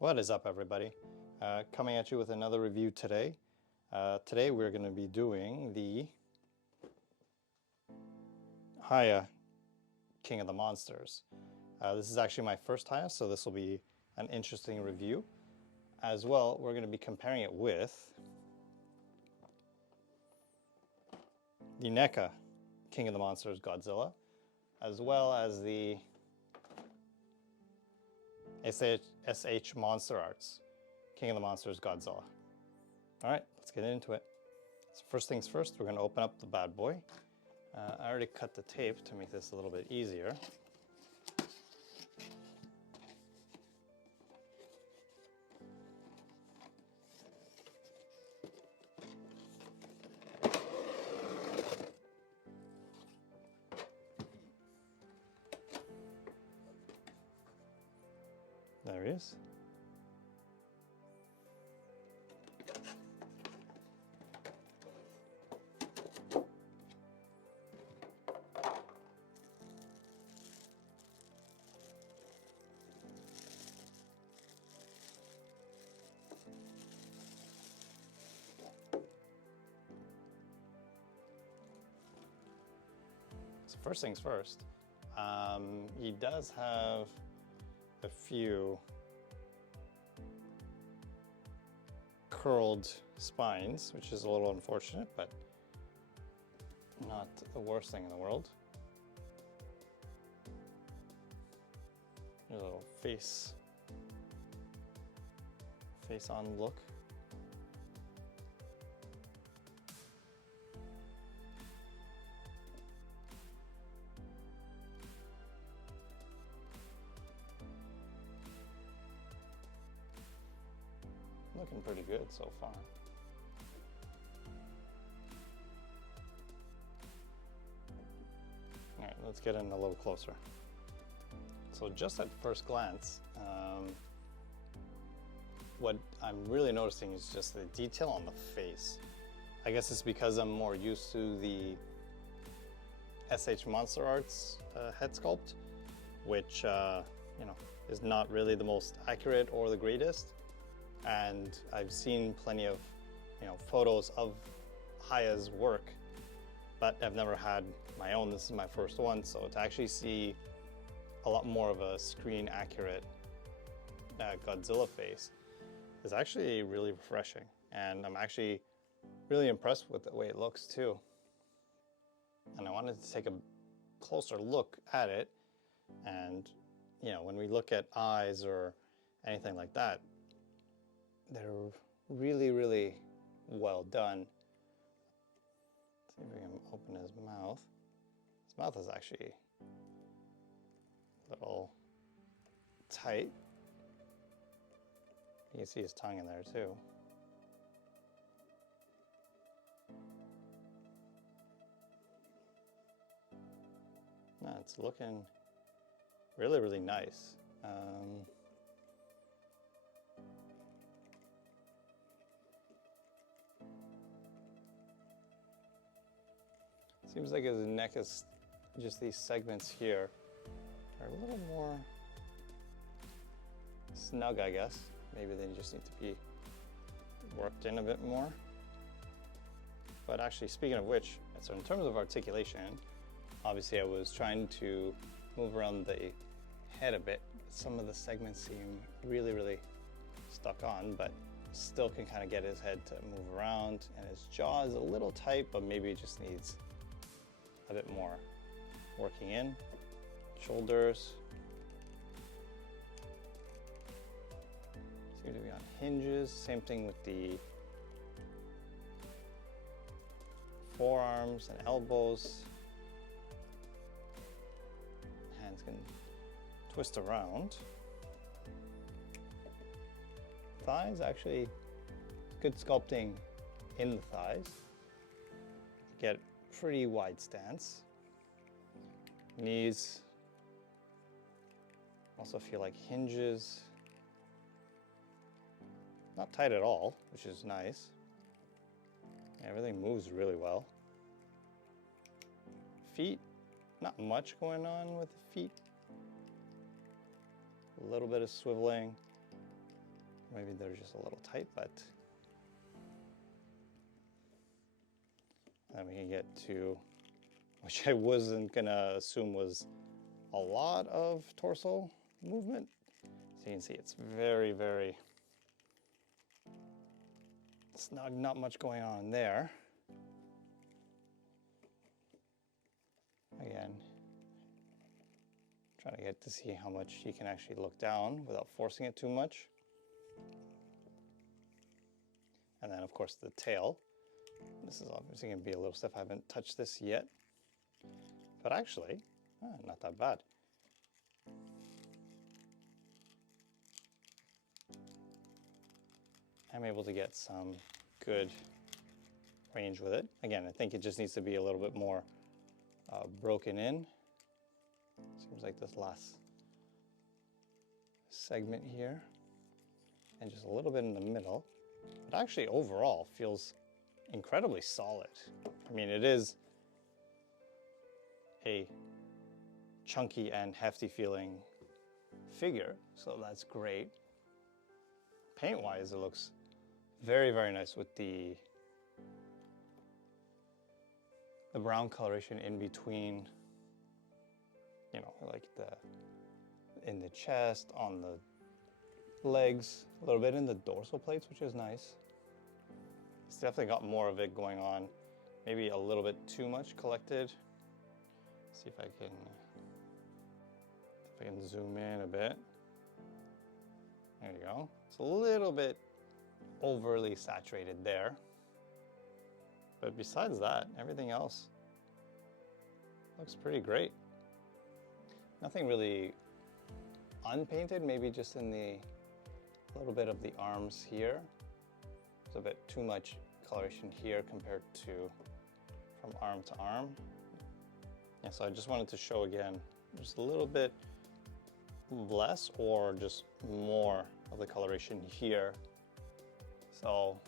What is up, everybody? Coming at you with another review today. Today we're going to be doing the Hiya King of the Monsters. This is actually my first Hiya, so this will be an interesting review. As well, we're going to be comparing it with the Neca King of the Monsters Godzilla, as well as the S.H.Monsterarts King of the Monsters Godzilla. Alright, let's get into it. So first things first, we're going to open up the bad boy. I already cut the tape to make this a little bit easier. There he is. So first things first, he does have a few curled spines, which is a little unfortunate, but not the worst thing in the world. A little face on look. Looking pretty good so far. All right, let's get in a little closer. So just at first glance, what I'm really noticing is just the detail on the face. I guess it's because I'm more used to the S.H.Monsterarts head sculpt, which is not really the most accurate or the greatest. And I've seen plenty of photos of Hiya's work, but I've never had my own. This is my first one, so to actually see a lot more of a screen accurate Godzilla face is actually really refreshing, and I'm actually really impressed with the way it looks too. And I wanted to take a closer look at it, and when we look at eyes or anything like that, they're really, really well done. Let's see if we can open his mouth. His mouth is actually a little tight. You can see his tongue in there too. No, it's looking really, really nice. Seems like his neck is just these segments here are a little more snug, I guess. Maybe they just need to be worked in a bit more. But actually, speaking of which, so in terms of articulation, obviously I was trying to move around the head a bit. Some of the segments seem really, really stuck on, but still can kind of get his head to move around. And his jaw is a little tight, but maybe it just needs a bit more working in. Shoulders seem to be on hinges. Same thing with the forearms and elbows. Hands can twist around. Thighs, actually good sculpting in the thighs. Get pretty wide stance. Knees also feel like hinges. Not tight at all, which is nice. Everything moves really well. Feet, not much going on with the feet. A little bit of swiveling. maybe they're just a little tight, but then we can get to, which I wasn't gonna assume was a lot of torso movement. So you can see it's very, very snug, not much going on there. Again, trying to get to see how much you can actually look down without forcing it too much. And then of course the tail. This is obviously going to be a little stiff. I haven't touched this yet, but actually, not that bad. I'm able to get some good range with it. Again, I think it just needs to be a little bit more broken in. Seems like this last segment here, and just a little bit in the middle. But actually, overall, feels incredibly solid. I mean, it is a chunky and hefty feeling figure, so that's great. Paint-wise, it looks very, very nice with the brown coloration in between, you know, like in the chest, on the legs, a little bit in the dorsal plates, which is nice. It's definitely got more of it going on, maybe a little bit too much collected. See if I can zoom in a bit. There you go. It's a little bit overly saturated there. But besides that, everything else looks pretty great. Nothing really unpainted, maybe just in the little bit of the arms here. There's a bit too much coloration here compared to from arm to arm. Yeah, so I just wanted to show again, just a little bit less or just more of the coloration here. So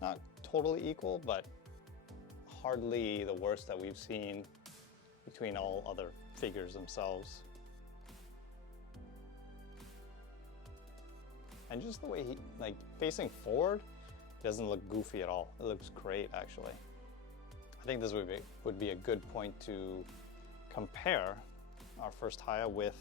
not totally equal, but hardly the worst that we've seen between all other figures themselves. And just the way he, like, facing forward, doesn't look goofy at all. It looks great, actually. I think this would be a good point to compare our first Hiya with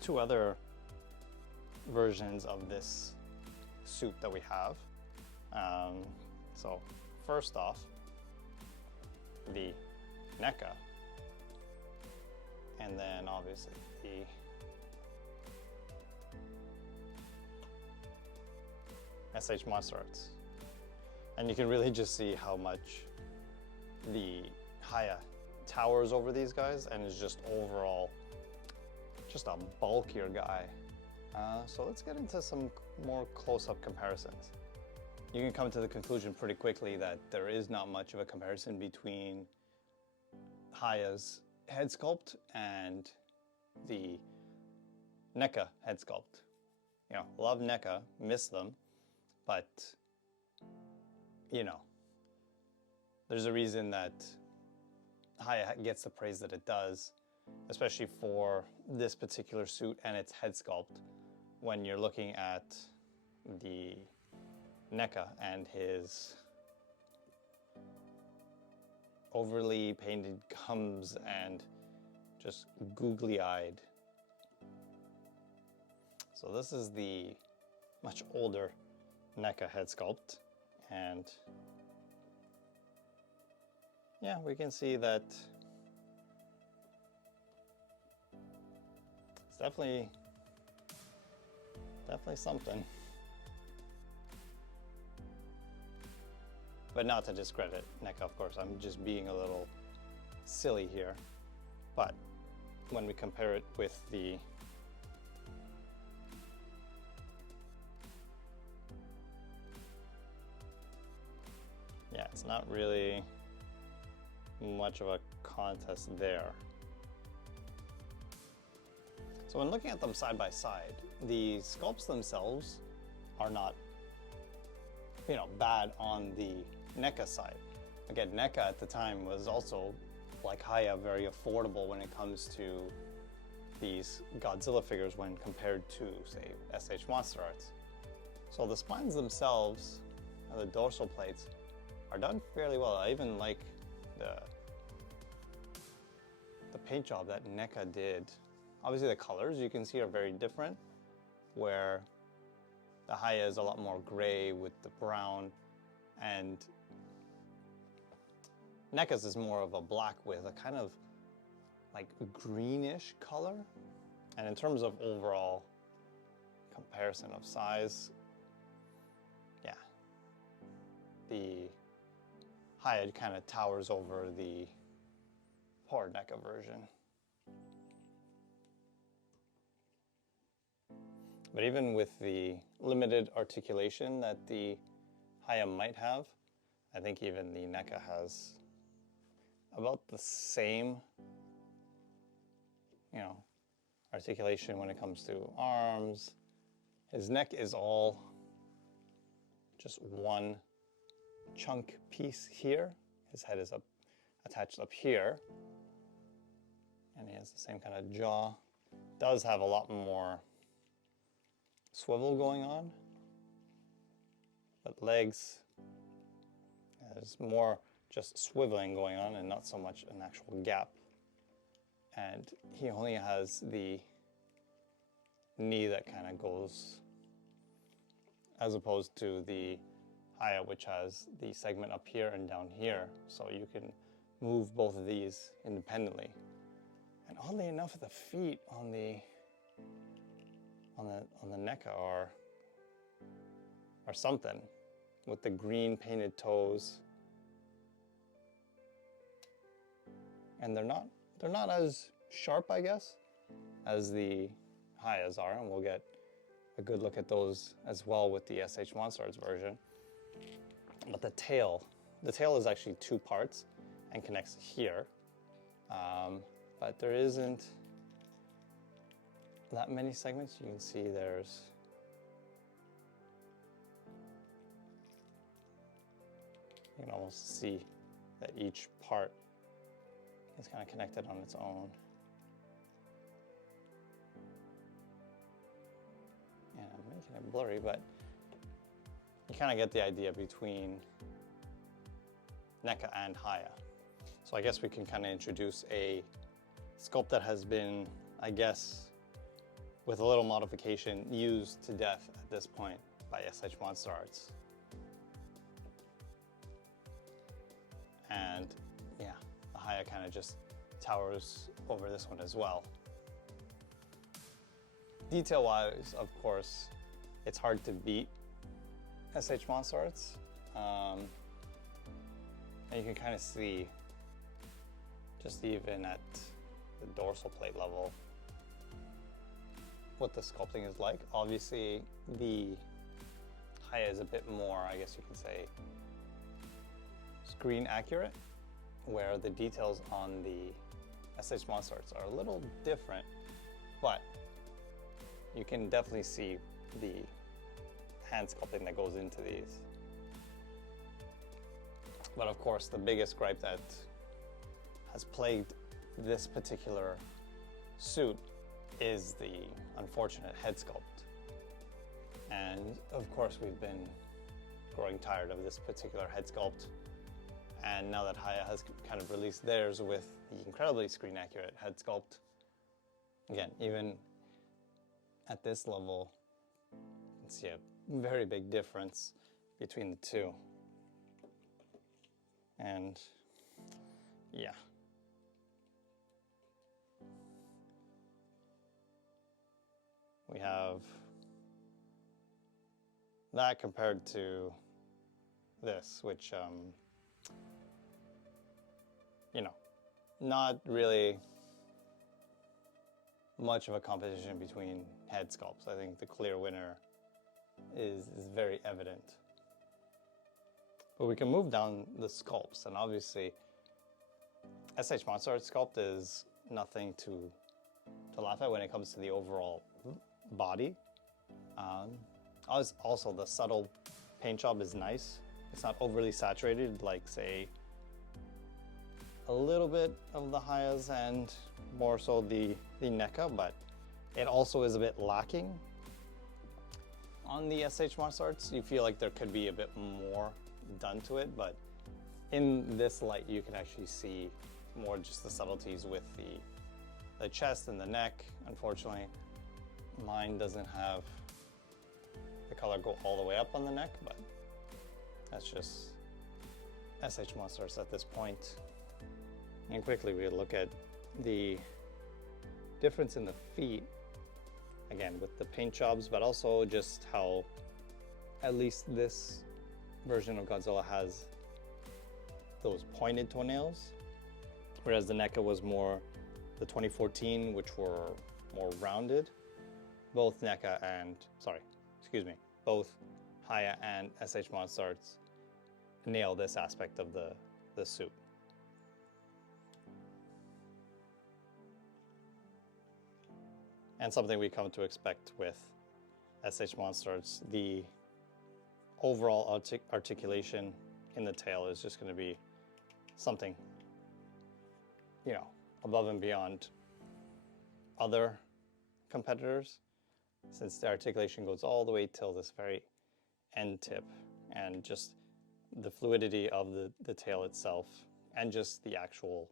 two other versions of this suit that we have. So first off, the Neca, and then obviously the S.H.Monsterarts. And you can really just see how much the Hiya towers over these guys and is just overall just a bulkier guy. So let's get into some more close-up comparisons. You can come to the conclusion pretty quickly that there is not much of a comparison between Hiya's head sculpt and the Neca head sculpt. You know, love Neca, miss them, but you know, there's a reason that Hiya gets the praise that it does, especially for this particular suit and its head sculpt. When you're looking at the Neca and his overly painted gums and just googly-eyed. So this is the much older Neca head sculpt, and yeah, we can see that it's definitely something. But not to discredit Neca, of course. I'm just being a little silly here. But when we compare it with the yeah, it's not really much of a contest there. So when looking at them side by side, the sculpts themselves are not, you know, bad on the Neca side. Again, Neca at the time was also, like Hiya, very affordable when it comes to these Godzilla figures when compared to, say, S.H.Monsterarts. So the spines themselves and the dorsal plates are done fairly well. I even like the paint job that Neca did. Obviously the colors you can see are very different, where the Hiya is a lot more gray with the brown, and Neca's is more of a black with a kind of like greenish color. And in terms of overall comparison of size, yeah, the Hiya kind of towers over the poor Neca version. But even with the limited articulation that the Hiya might have, I think even the Neca has about the same, articulation when it comes to arms. His neck is all just one chunk piece here. His head is attached up here. And he has the same kind of jaw. Does have a lot more swivel going on. But legs, there's more just swiveling going on and not so much an actual gap. And he only has the knee that kind of goes, as opposed to the Hiya, which has the segment up here and down here, so you can move both of these independently. And oddly enough, the feet on the Neca are something, with the green painted toes. And they're not as sharp, I guess, as the Hiyas are, and we'll get a good look at those as well with the S.H.Monsterarts version. But the tail is actually two parts and connects here, but there isn't that many segments. You can see you can almost see that each part is kind of connected on its own. Yeah, I'm making it blurry, but you kind of get the idea between Neca and Hiya. So I guess we can kind of introduce a sculpt that has been, I guess, with a little modification, used to death at this point by S.H.Monsterarts. And yeah, the Hiya kind of just towers over this one as well. Detail-wise, of course, it's hard to beat S.H.Monsterarts. And you can kind of see, just even at the dorsal plate level, what the sculpting is like. Obviously, the Hiya is a bit more, I guess you could say, screen accurate, where the details on the S.H.Monsterarts are a little different, but you can definitely see the hand sculpting that goes into these. But of course, the biggest gripe that has plagued this particular suit is the unfortunate head sculpt. And of course, we've been growing tired of this particular head sculpt. And now that Hiya has kind of released theirs with the incredibly screen accurate head sculpt, again, even at this level, you can see a very big difference between the two. And yeah. We have that compared to this, which, not really much of a competition between head sculpts. I think the clear winner is very evident. But we can move down the sculpts, and obviously S.H.Monsterarts sculpt is nothing to laugh at when it comes to the overall body. Also, the subtle paint job is nice. It's not overly saturated like, say, a little bit of the Hiyas and more so the Neca, but it also is a bit lacking. On on the S.H.Monsterarts, you feel like there could be a bit more done to it, but in this light, you can actually see more just the subtleties with the chest and the neck. Unfortunately, mine doesn't have the color go all the way up on the neck, but that's just S.H.Monsterarts at this point. And quickly we look at the difference in the feet, again with the paint jobs, but also just how at least this version of Godzilla has those pointed toenails, whereas the Neca was more the 2014, which were more rounded. Both Neca and, both Hiya and S.H.Monsterarts nail this aspect of the suit. And something we come to expect with S.H.Monsterarts, the overall articulation in the tail is just going to be something, you know, above and beyond other competitors, since the articulation goes all the way till this very end tip, and just the fluidity of the tail itself, and just the actual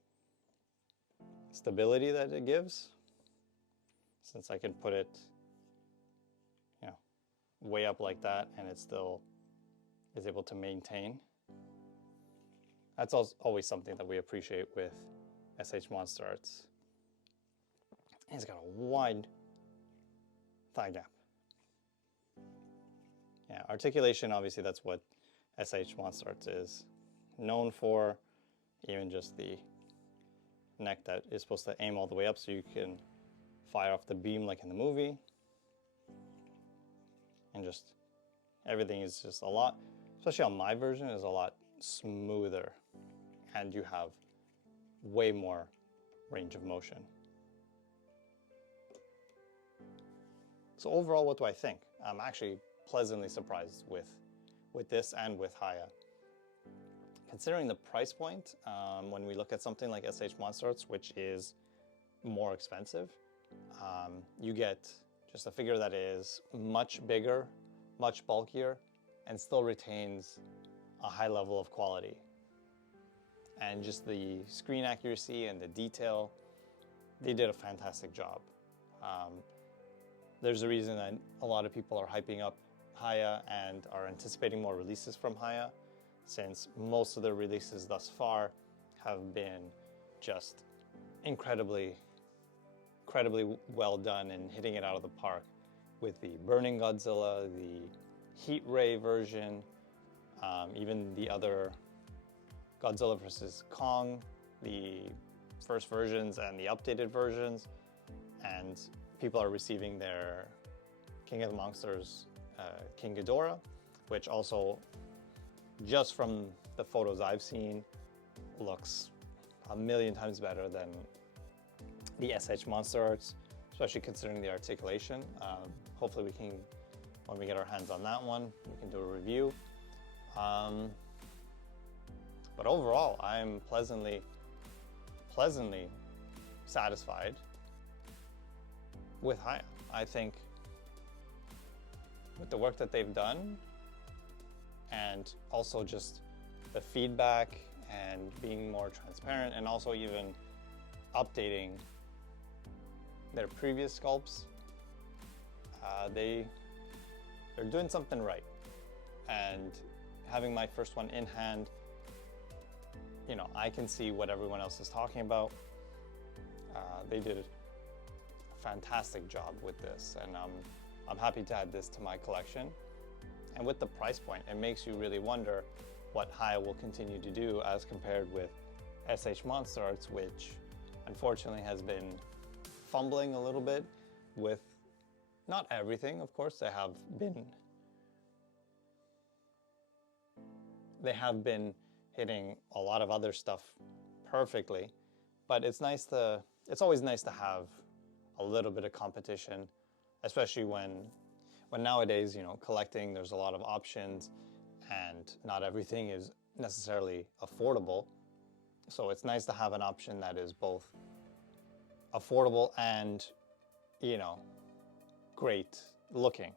stability that it gives, since I can put it, you know, way up like that and it still is able to maintain. That's always something that we appreciate with S.H.Monsterarts. It's got a wide thigh gap. Yeah, articulation, obviously that's what S.H.Monsterarts is known for. Even just the neck that is supposed to aim all the way up so you can fire off the beam like in the movie. And just everything is just a lot, especially on my version, is a lot smoother, and you have way more range of motion. So overall, what do I think? I'm actually pleasantly surprised with this and with Hiya. Considering the price point, when we look at something like S.H.Monsterarts, which is more expensive, you get just a figure that is much bigger, much bulkier, and still retains a high level of quality. And just the screen accuracy and the detail, they did a fantastic job. There's a reason that a lot of people are hyping up Hiya and are anticipating more releases from Hiya, since most of the releases thus far have been just incredibly well done and hitting it out of the park, with the Burning Godzilla, the Heat Ray version, even the other Godzilla vs. Kong, the first versions and the updated versions, and people are receiving their King of the Monsters, King Ghidorah, which also, just from the photos I've seen, looks a million times better than the S.H.Monsterarts, especially considering the articulation. Hopefully we can, when we get our hands on that one, we can do a review. But overall, I'm pleasantly satisfied with Hiya. I think with the work that they've done, and also just the feedback and being more transparent, and also even updating their previous sculpts, they're doing something right. And having my first one in hand, you know, I can see what everyone else is talking about. They did a fantastic job with this, and I'm happy to add this to my collection. And with the price point, it makes you really wonder what Hiya will continue to do as compared with S.H.Monsterarts, which unfortunately has been fumbling a little bit with not everything. Of course, they have been hitting a lot of other stuff perfectly, but it's always nice to have a little bit of competition, especially when nowadays, you know, collecting, there's a lot of options and not everything is necessarily affordable. So it's nice to have an option that is both affordable and, you know, great looking.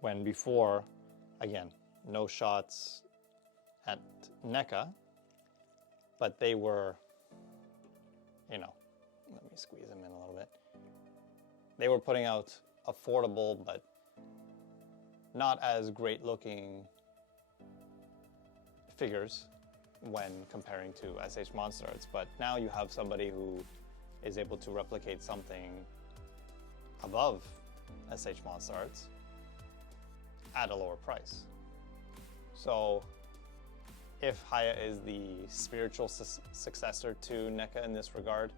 When before, again, no shots at Neca, but they were, you know, let me squeeze them in a little bit. They were putting out affordable but not as great looking figures when comparing to S.H.Monsterarts, but now you have somebody who is able to replicate something above S.H.Monsterarts at a lower price. So if Hiya is the spiritual successor to Neca in this regard,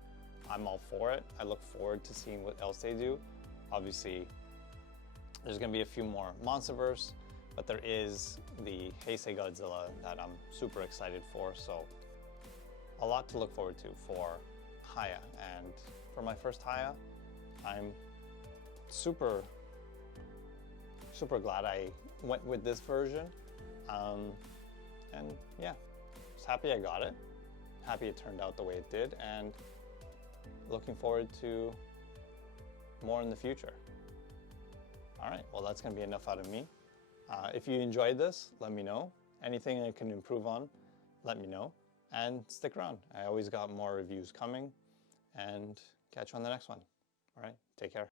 I'm all for it. I look forward to seeing what else they do. Obviously, there's going to be a few more Monsterverse, but there is the Hiya Godzilla that I'm super excited for. So a lot to look forward to for Hiya. And for my first Hiya, I'm super glad I went with this version. And yeah, just happy I got it. Happy it turned out the way it did, and looking forward to more in the future. All right, well, that's gonna be enough out of me. If you enjoyed this, let me know. Anything I can improve on, let me know. And stick around. I always got more reviews coming, and catch you on the next one. All right, take care.